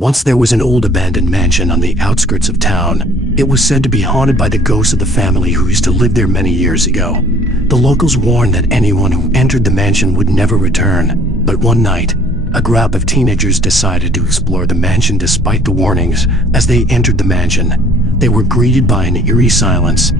Once there was an old abandoned mansion on the outskirts of town. It was said to be haunted by the ghosts of the family who used to live there many years ago. The locals warned that anyone who entered the mansion would never return. But one night, a group of teenagers decided to explore the mansion despite the warnings. As they entered the mansion, they were greeted by an eerie silence.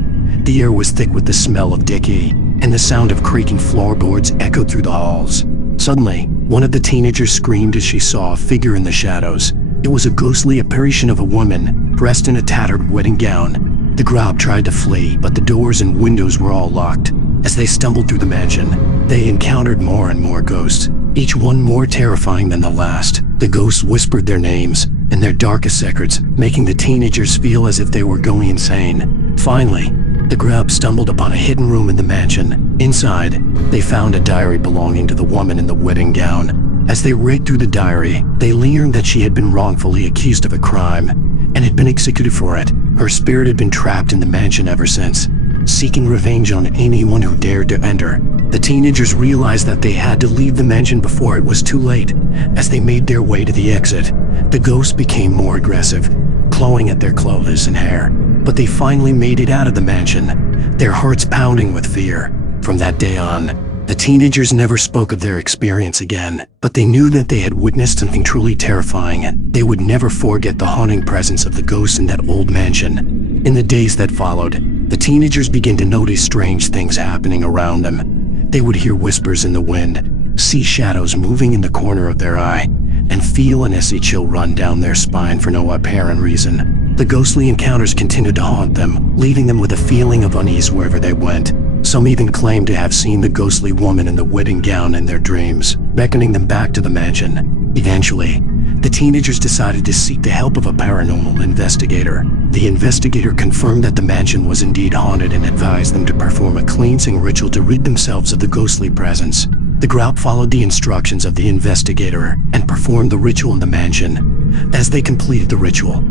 The air was thick with the smell of decay, and the sound of creaking floorboards echoed through the halls. Suddenly, one of the teenagers screamed as she saw a figure in the shadows. It was a ghostly apparition of a woman, dressed in a tattered wedding gown. The group tried to flee, but the doors and windows were all locked. As they stumbled through the mansion, they encountered more and more ghosts, each one more terrifying than the last. The ghosts whispered their names and their darkest secrets, making the teenagers feel as if they were going insane. Finally, the group stumbled upon a hidden room in the mansion. Inside, they found a diary belonging to the woman in the wedding gown. As they read through the diary, they learned that she had been wrongfully accused of a crime and had been executed for it. Her spirit had been trapped in the mansion ever since, seeking revenge on anyone who dared to enter. The teenagers realized that they had to leave the mansion before it was too late. As they made their way to the exit, the ghosts became more aggressive, clawing at their clothes and hair. But they finally made it out of the mansion, their hearts pounding with fear. From that day on, the teenagers never spoke of their experience again, but they knew that they had witnessed something truly terrifying, and they would never forget the haunting presence of the ghosts in that old mansion. In the days that followed, the teenagers began to notice strange things happening around them. They would hear whispers in the wind, see shadows moving in the corner of their eye, and feel an icy chill run down their spine for no apparent reason. The ghostly encounters continued to haunt them, leaving them with a feeling of unease wherever they went. Some even claimed to have seen the ghostly woman in the wedding gown in their dreams, beckoning them back to the mansion. Eventually, the teenagers decided to seek the help of a paranormal investigator. The investigator confirmed that the mansion was indeed haunted and advised them to perform a cleansing ritual to rid themselves of the ghostly presence. The group followed the instructions of the investigator and performed the ritual in the mansion. As they completed the ritual,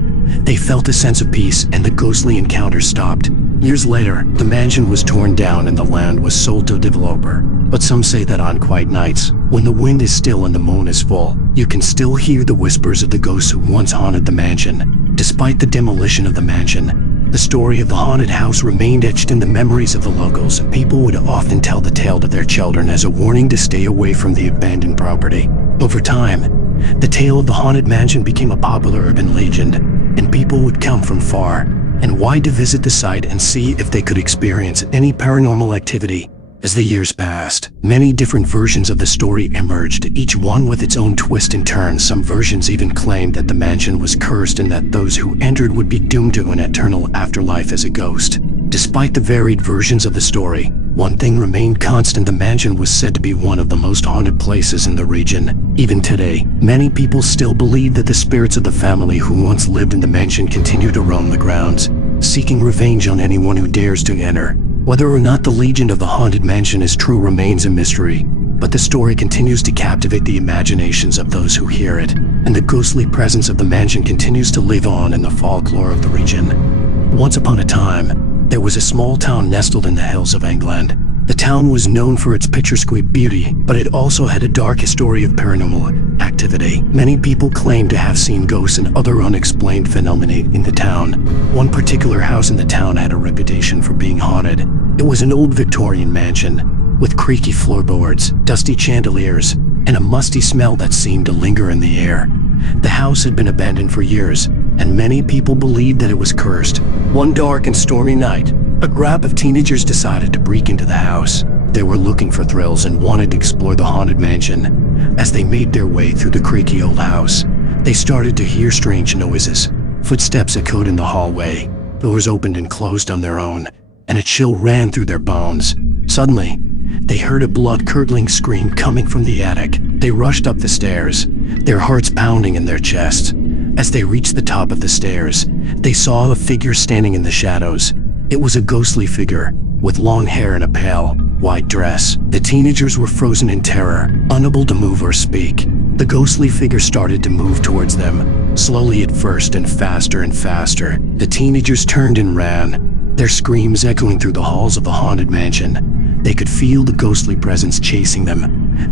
they felt a sense of peace and the ghostly encounter stopped. Years later, the mansion was torn down and the land was sold to a developer. But some say that on quiet nights, when the wind is still and the moon is full, you can still hear the whispers of the ghosts who once haunted the mansion. Despite the demolition of the mansion, the story of the haunted house remained etched in the memories of the locals, and people would often tell the tale to their children as a warning to stay away from the abandoned property. Over time, the tale of the haunted mansion became a popular urban legend, and people would come from far and wide to visit the site and see if they could experience any paranormal activity. As the years passed, many different versions of the story emerged, each one with its own twist and turn. Some versions even claimed that the mansion was cursed and that those who entered would be doomed to an eternal afterlife as a ghost. Despite the varied versions of the story, one thing remained constant: the mansion was said to be one of the most haunted places in the region. Even today, many people still believe that the spirits of the family who once lived in the mansion continue to roam the grounds, seeking revenge on anyone who dares to enter. Whether or not the legend of the haunted mansion is true remains a mystery, but the story continues to captivate the imaginations of those who hear it, and the ghostly presence of the mansion continues to live on in the folklore of the region. Once upon a time, there was a small town nestled in the hills of England. The town was known for its picturesque beauty, but it also had a dark history of paranormal activity. Many people claimed to have seen ghosts and other unexplained phenomena in the town. One particular house in the town had a reputation for being haunted. It was an old Victorian mansion, with creaky floorboards, dusty chandeliers, and a musty smell that seemed to linger in the air. The house had been abandoned for years, and many people believed that it was cursed. One dark and stormy night, a group of teenagers decided to break into the house. They were looking for thrills and wanted to explore the haunted mansion. As they made their way through the creaky old house, they started to hear strange noises. Footsteps echoed in the hallway, doors opened and closed on their own, and a chill ran through their bones. Suddenly, they heard a blood-curdling scream coming from the attic. They rushed up the stairs, their hearts pounding in their chests. As they reached the top of the stairs, they saw a figure standing in the shadows. It was a ghostly figure, with long hair and a pale, white dress. The teenagers were frozen in terror, unable to move or speak. The ghostly figure started to move towards them, slowly at first and faster and faster. The teenagers turned and ran, their screams echoing through the halls of the haunted mansion. They could feel the ghostly presence chasing them,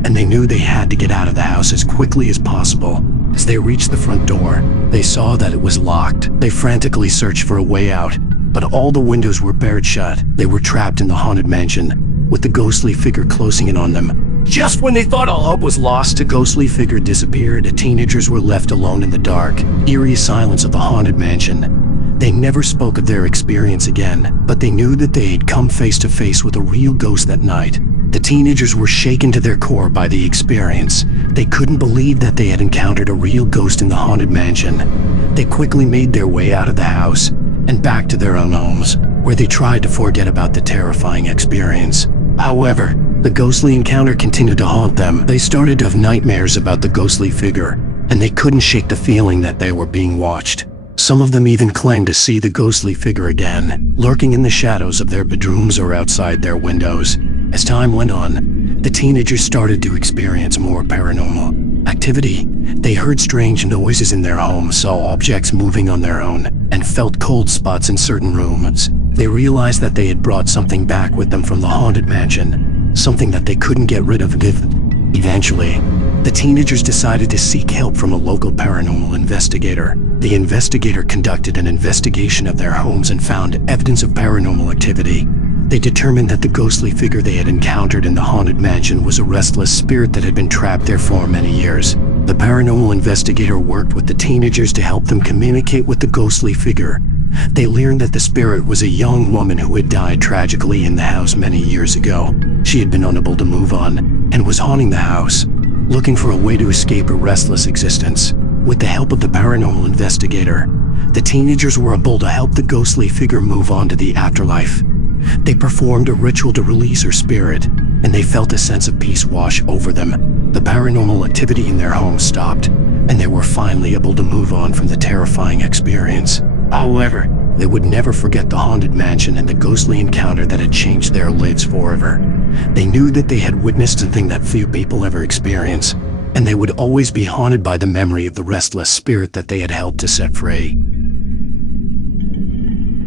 and they knew they had to get out of the house as quickly as possible. As they reached the front door, they saw that it was locked. They frantically searched for a way out, but all the windows were barred shut. They were trapped in the haunted mansion, with the ghostly figure closing in on them. Just when they thought all hope was lost, the ghostly figure disappeared. The teenagers were left alone in the dark, eerie silence of the haunted mansion. They never spoke of their experience again, but they knew that they had come face to face with a real ghost that night. The teenagers were shaken to their core by the experience. They couldn't believe that they had encountered a real ghost in the haunted mansion. They quickly made their way out of the house and back to their own homes, where they tried to forget about the terrifying experience. However, the ghostly encounter continued to haunt them. They started to have nightmares about the ghostly figure, and they couldn't shake the feeling that they were being watched. Some of them even claimed to see the ghostly figure again, lurking in the shadows of their bedrooms or outside their windows. As time went on, the teenagers started to experience more paranormal activity. They heard strange noises in their homes, saw objects moving on their own, and felt cold spots in certain rooms. They realized that they had brought something back with them from the haunted mansion, something that they couldn't get rid of. Eventually, the teenagers decided to seek help from a local paranormal investigator. The investigator conducted an investigation of their homes and found evidence of paranormal activity. They determined that the ghostly figure they had encountered in the haunted mansion was a restless spirit that had been trapped there for many years. The paranormal investigator worked with the teenagers to help them communicate with the ghostly figure. They learned that the spirit was a young woman who had died tragically in the house many years ago. She had been unable to move on and was haunting the house, looking for a way to escape her restless existence. With the help of the paranormal investigator, the teenagers were able to help the ghostly figure move on to the afterlife. They performed a ritual to release her spirit, and they felt a sense of peace wash over them. The paranormal activity in their home stopped, and they were finally able to move on from the terrifying experience. However, they would never forget the haunted mansion and the ghostly encounter that had changed their lives forever. They knew that they had witnessed something that few people ever experience, and they would always be haunted by the memory of the restless spirit that they had helped to set free.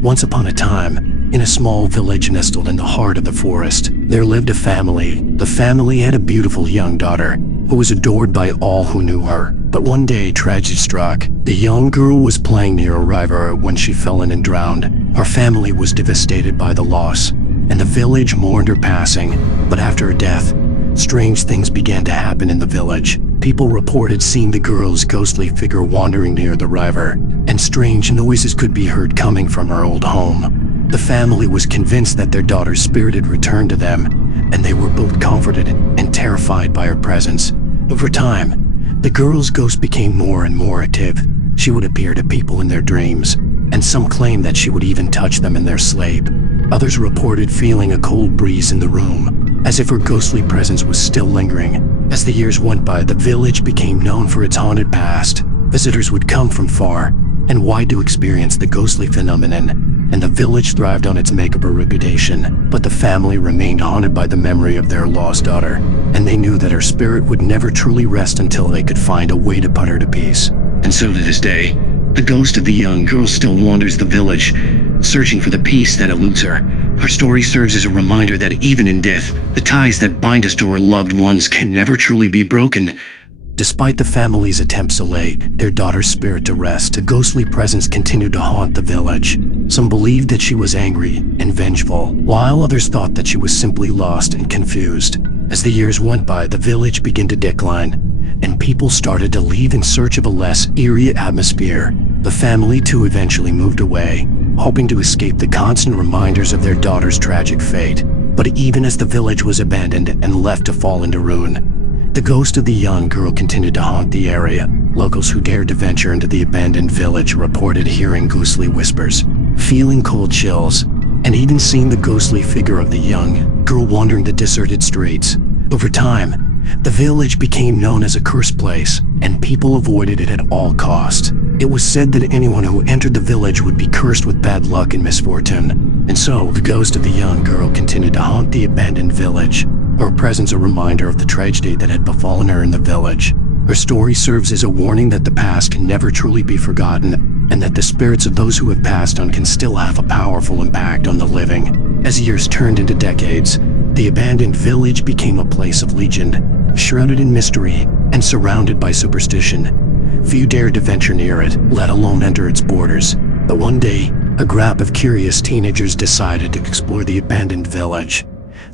Once upon a time, in a small village nestled in the heart of the forest, there lived a family. The family had a beautiful young daughter who was adored by all who knew her. But one day, tragedy struck. The young girl was playing near a river when she fell in and drowned. Her family was devastated by the loss, and the village mourned her passing. But after her death, strange things began to happen in the village. People reported seeing the girl's ghostly figure wandering near the river, and strange noises could be heard coming from her old home. The family was convinced that their daughter's spirit had returned to them, and they were both comforted and terrified by her presence. Over time, the girl's ghost became more and more active. She would appear to people in their dreams, and some claimed that she would even touch them in their sleep. Others reported feeling a cold breeze in the room, as if her ghostly presence was still lingering. As the years went by, the village became known for its haunted past. Visitors would come from far and wide to experience the ghostly phenomenon, and the village thrived on its macabre reputation. But the family remained haunted by the memory of their lost daughter, and they knew that her spirit would never truly rest until they could find a way to put her to peace. And so to this day, the ghost of the young girl still wanders the village, searching for the peace that eludes her. Her story serves as a reminder that even in death, the ties that bind us to our loved ones can never truly be broken. Despite the family's attempts to lay their daughter's spirit to rest, a ghostly presence continued to haunt the village. Some believed that she was angry and vengeful, while others thought that she was simply lost and confused. As the years went by, the village began to decline, and people started to leave in search of a less eerie atmosphere. The family too eventually moved away, hoping to escape the constant reminders of their daughter's tragic fate. But even as the village was abandoned and left to fall into ruin, the ghost of the young girl continued to haunt the area. Locals who dared to venture into the abandoned village reported hearing ghostly whispers, feeling cold chills, and even seeing the ghostly figure of the young girl wandering the deserted streets. Over time, the village became known as a cursed place, and people avoided it at all costs. It was said that anyone who entered the village would be cursed with bad luck and misfortune. And so, the ghost of the young girl continued to haunt the abandoned village, her presence a reminder of the tragedy that had befallen her in the village. Her story serves as a warning that the past can never truly be forgotten, and that the spirits of those who have passed on can still have a powerful impact on the living. As years turned into decades, the abandoned village became a place of legend, shrouded in mystery and surrounded by superstition. Few dared to venture near it, let alone enter its borders. But one day, a group of curious teenagers decided to explore the abandoned village.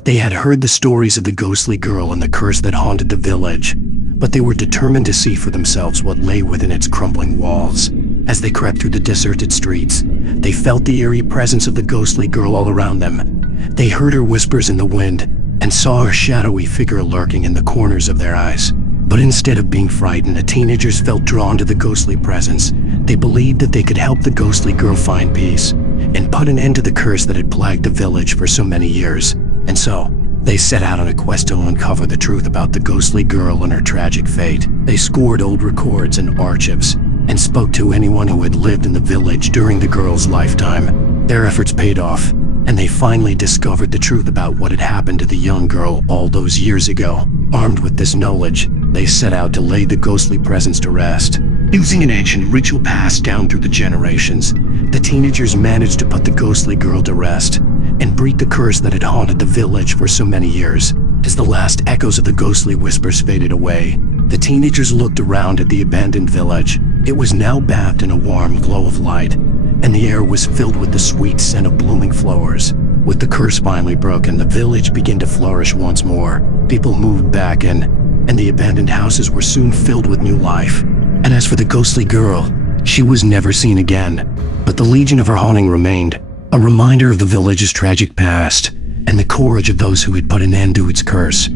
They had heard the stories of the ghostly girl and the curse that haunted the village, but they were determined to see for themselves what lay within its crumbling walls. As they crept through the deserted streets, they felt the eerie presence of the ghostly girl all around them. They heard her whispers in the wind and saw her shadowy figure lurking in the corners of their eyes. But instead of being frightened, the teenagers felt drawn to the ghostly presence. They believed that they could help the ghostly girl find peace and put an end to the curse that had plagued the village for so many years. And so, they set out on a quest to uncover the truth about the ghostly girl and her tragic fate. They scoured old records and archives and spoke to anyone who had lived in the village during the girl's lifetime. Their efforts paid off, and they finally discovered the truth about what had happened to the young girl all those years ago. Armed with this knowledge, they set out to lay the ghostly presence to rest. Using an ancient ritual passed down through the generations, the teenagers managed to put the ghostly girl to rest and break the curse that had haunted the village for so many years. As the last echoes of the ghostly whispers faded away, the teenagers looked around at the abandoned village. It was now bathed in a warm glow of light, and the air was filled with the sweet scent of blooming flowers. With the curse finally broken, the village began to flourish once more. People moved back in, and the abandoned houses were soon filled with new life. And as for the ghostly girl, she was never seen again. But the legion of her haunting remained, a reminder of the village's tragic past and the courage of those who had put an end to its curse.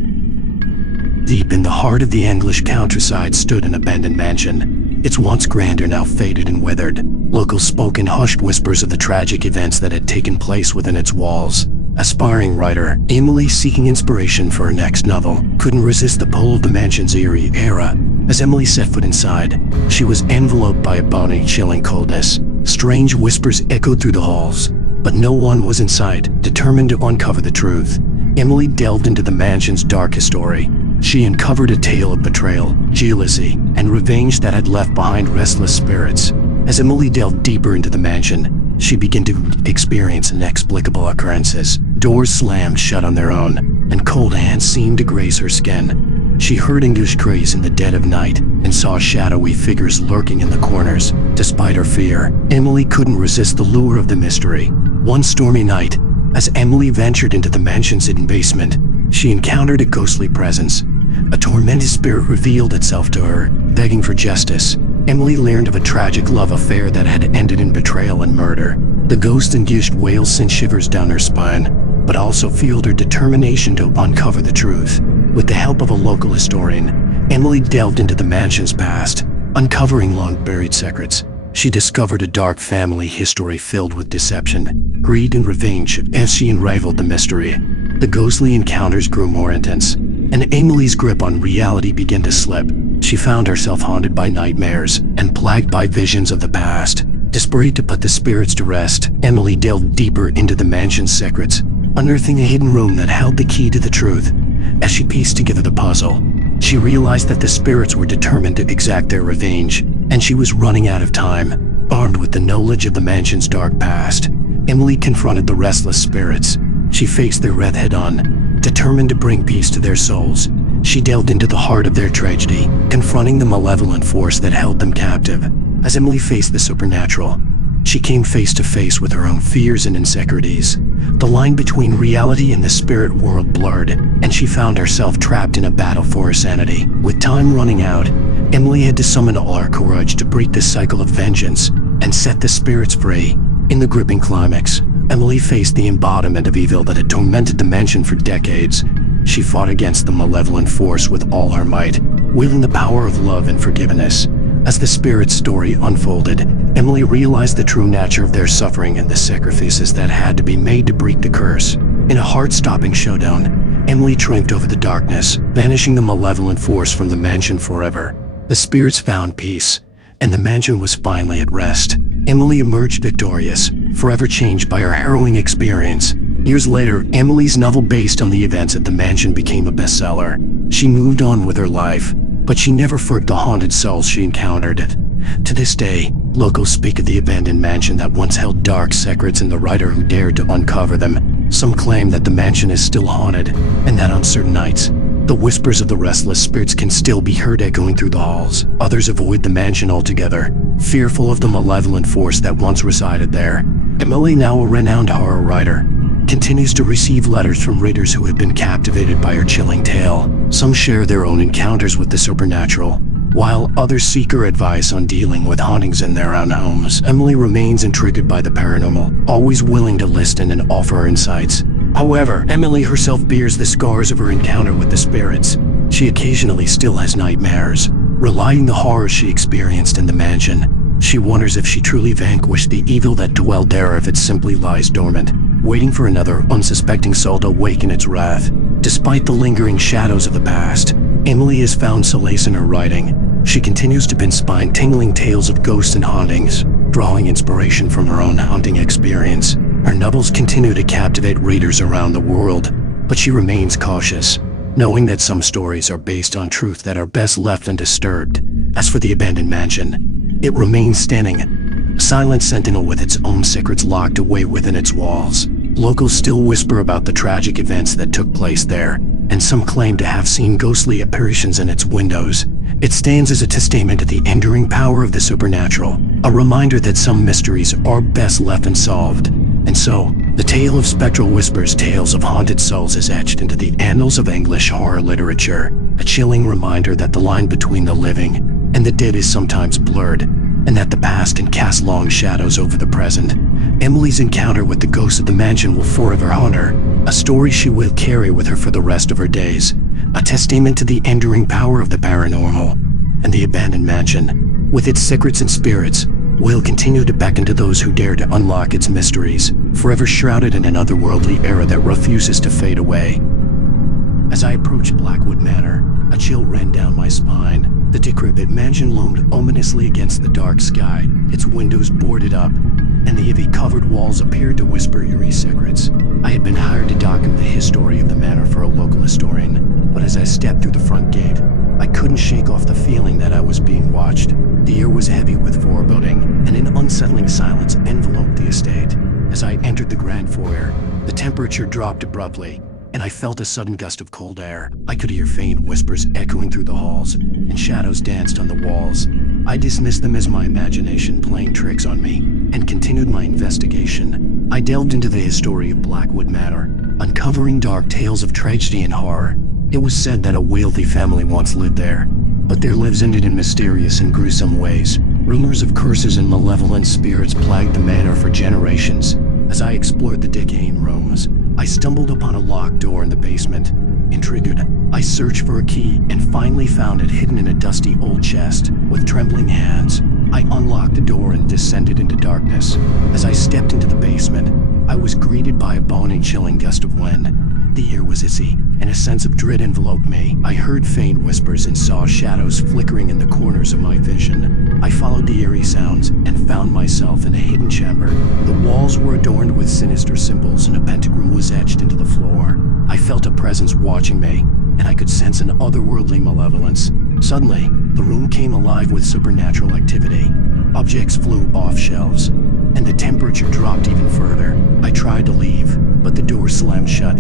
Deep in the heart of the English countryside stood an abandoned mansion. Its once grandeur now faded and withered. Locals spoke in hushed whispers of the tragic events that had taken place within its walls. Aspiring writer Emily, seeking inspiration for her next novel, couldn't resist the pull of the mansion's eerie era. As Emily set foot inside, she was enveloped by a bony, chilling coldness. Strange whispers echoed through the halls, but no one was in sight. Determined to uncover the truth, Emily delved into the mansion's darkest story. She uncovered a tale of betrayal, jealousy, and revenge that had left behind restless spirits. As Emily delved deeper into the mansion, she began to experience inexplicable occurrences. Doors slammed shut on their own, and cold hands seemed to graze her skin. She heard English cries in the dead of night and saw shadowy figures lurking in the corners. Despite her fear, Emily couldn't resist the lure of the mystery. One stormy night, as Emily ventured into the mansion's hidden basement, she encountered a ghostly presence. A tormented spirit revealed itself to her, begging for justice. Emily learned of a tragic love affair that had ended in betrayal and murder. The ghost-induced wails sent shivers down her spine, but also fueled her determination to uncover the truth. With the help of a local historian, Emily delved into the mansion's past, uncovering long-buried secrets. She discovered a dark family history filled with deception, greed, and revenge. As she unraveled the mystery, the ghostly encounters grew more intense, and Emily's grip on reality began to slip. She found herself haunted by nightmares and plagued by visions of the past. Desperate to put the spirits to rest, Emily delved deeper into the mansion's secrets, unearthing a hidden room that held the key to the truth. As she pieced together the puzzle, she realized that the spirits were determined to exact their revenge, and she was running out of time. Armed with the knowledge of the mansion's dark past, Emily confronted the restless spirits. She faced their wrath head-on, determined to bring peace to their souls. She delved into the heart of their tragedy, confronting the malevolent force that held them captive. As Emily faced the supernatural, she came face to face with her own fears and insecurities. The line between reality and the spirit world blurred, and she found herself trapped in a battle for her sanity. With time running out, Emily had to summon all her courage to break the cycle of vengeance and set the spirits free. In the gripping climax, Emily faced the embodiment of evil that had tormented the mansion for decades. She fought against the malevolent force with all her might, wielding the power of love and forgiveness. As the spirit's story unfolded, Emily realized the true nature of their suffering and the sacrifices that had to be made to break the curse. In a heart-stopping showdown, Emily triumphed over the darkness, banishing the malevolent force from the mansion forever. The spirits found peace, and the mansion was finally at rest. Emily emerged victorious, forever changed by her harrowing experience. Years later, Emily's novel based on the events at the mansion became a bestseller. She moved on with her life, but she never forgot the haunted souls she encountered. To this day, locals speak of the abandoned mansion that once held dark secrets and the writer who dared to uncover them. Some claim that the mansion is still haunted, and that on certain nights, The whispers of the restless spirits can still be heard echoing through the halls. Others avoid the mansion altogether, fearful of the malevolent force that once resided there. Emily, now a renowned horror writer, continues to receive letters from readers who have been captivated by her chilling tale. Some share their own encounters with the supernatural, while others seek her advice on dealing with hauntings in their own homes. Emily remains intrigued by the paranormal, always willing to listen and offer her insights. However, Emily herself bears the scars of her encounter with the spirits. She occasionally still has nightmares, relaying the horrors she experienced in the mansion. She wonders if she truly vanquished the evil that dwelled there, or if it simply lies dormant, waiting for another unsuspecting soul to awaken its wrath. Despite the lingering shadows of the past, Emily has found solace in her writing. She continues to pen spine-tingling tales of ghosts and hauntings, drawing inspiration from her own haunting experience. Her novels continue to captivate readers around the world, but she remains cautious, knowing that some stories are based on truth that are best left undisturbed. As for the abandoned mansion, it remains standing, a silent sentinel with its own secrets locked away within its walls. Locals still whisper about the tragic events that took place there, and some claim to have seen ghostly apparitions in its windows. It stands as a testament to the enduring power of the supernatural, a reminder that some mysteries are best left unsolved. And so, the tale of spectral whispers, tales of haunted souls, is etched into the annals of English horror literature, a chilling reminder that the line between the living and the dead is sometimes blurred, and that the past can cast long shadows over the present. Emily's encounter with the ghost of the mansion will forever haunt her, a story she will carry with her for the rest of her days, a testament to the enduring power of the paranormal. And the abandoned mansion, with its secrets and spirits, will continue to beckon to those who dare to unlock its mysteries, forever shrouded in an otherworldly era that refuses to fade away. As I approached Blackwood Manor, a chill ran down my spine. The decrepit mansion loomed ominously against the dark sky, its windows boarded up, and the ivy-covered walls appeared to whisper eerie secrets. I had been hired to document the history of the manor for a local historian, but as I stepped through the front gate, I couldn't shake off the feeling that I was being watched. The air was heavy with foreboding, and an unsettling silence enveloped the estate. As I entered the grand foyer, the temperature dropped abruptly, and I felt a sudden gust of cold air. I could hear faint whispers echoing through the halls, and shadows danced on the walls. I dismissed them as my imagination playing tricks on me, and continued my investigation. I delved into the history of Blackwood Manor, uncovering dark tales of tragedy and horror. It was said that a wealthy family once lived there, but their lives ended in mysterious and gruesome ways. Rumors of curses and malevolent spirits plagued the manor for generations. As I explored the decaying rooms, I stumbled upon a locked door in the basement. Intrigued, I searched for a key and finally found it hidden in a dusty old chest. With trembling hands, I unlocked the door and descended into darkness. As I stepped into the basement, I was greeted by a bone-chilling gust of wind. The air was icy, and a sense of dread enveloped me. I heard faint whispers and saw shadows flickering in the corners of my vision. I followed the eerie sounds and found myself in a hidden chamber. The walls were adorned with sinister symbols, and a pentagram was etched into the floor. I felt a presence watching me, and I could sense an otherworldly malevolence. Suddenly, the room came alive with supernatural activity. Objects flew off shelves, and the temperature dropped even further. I tried to leave, but the door slammed shut,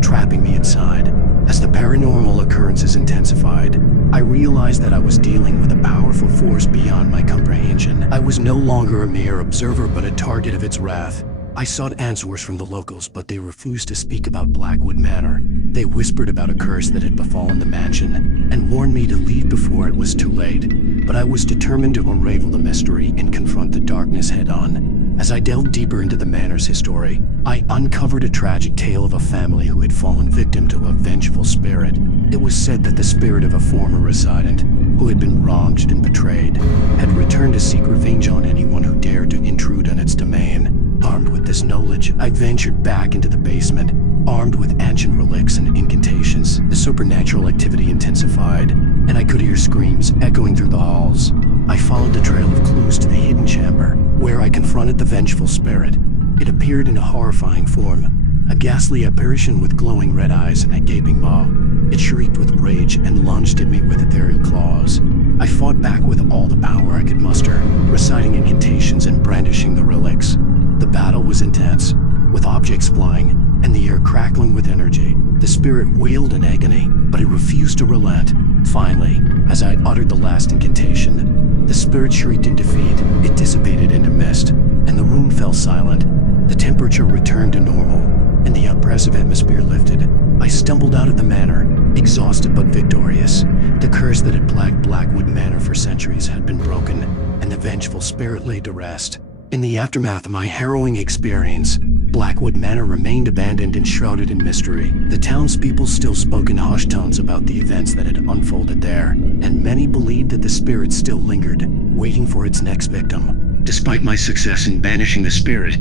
trapping me inside. As the paranormal occurrences intensified, I realized that I was dealing with a powerful force beyond my comprehension. I was no longer a mere observer, but a target of its wrath. I sought answers from the locals, but they refused to speak about Blackwood Manor. They whispered about a curse that had befallen the mansion, and warned me to leave before it was too late. But I was determined to unravel the mystery and confront the darkness head-on. As I delved deeper into the manor's history, I uncovered a tragic tale of a family who had fallen victim to a vengeful spirit. It was said that the spirit of a former resident, who had been wronged and betrayed, had returned to seek revenge on anyone who dared to intrude on its domain. Armed with this knowledge, I ventured back into the basement, armed with ancient relics and incantations. The supernatural activity intensified, and I could hear screams echoing through the halls. I followed the trail of clues to the hidden chamber, where I confronted the vengeful spirit. It appeared in a horrifying form, a ghastly apparition with glowing red eyes and a gaping maw. It shrieked with rage and lunged at me with ethereal claws. I fought back with all the power I could muster, reciting incantations and brandishing the relics. The battle was intense, with objects flying and the air crackling with energy. The spirit wailed in agony, but it refused to relent. Finally, as I uttered the last incantation, the spirit shrieked in defeat. It dissipated into mist, and the room fell silent. The temperature returned to normal, and the oppressive atmosphere lifted. I stumbled out of the manor, exhausted but victorious. The curse that had plagued Blackwood Manor for centuries had been broken, and the vengeful spirit laid to rest. In the aftermath of my harrowing experience, Blackwood Manor remained abandoned and shrouded in mystery. The townspeople still spoke in hushed tones about the events that had unfolded there, and many believed that the spirit still lingered, waiting for its next victim. Despite my success in banishing the spirit,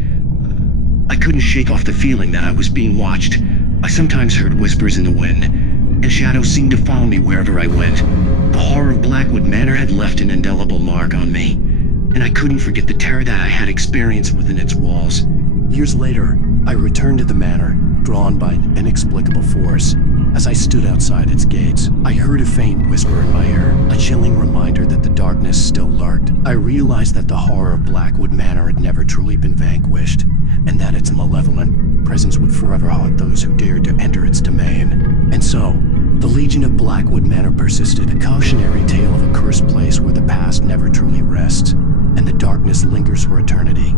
I couldn't shake off the feeling that I was being watched. I sometimes heard whispers in the wind, and shadows seemed to follow me wherever I went. The horror of Blackwood Manor had left an indelible mark on me, and I couldn't forget the terror that I had experienced within its walls. Years later, I returned to the manor, drawn by an inexplicable force. As I stood outside its gates, I heard a faint whisper in my ear, a chilling reminder that the darkness still lurked. I realized that the horror of Blackwood Manor had never truly been vanquished, and that its malevolent presence would forever haunt those who dared to enter its domain. And so, the Legion of Blackwood Manor persisted, a cautionary tale of a cursed place where the past never truly rests, and the darkness lingers for eternity.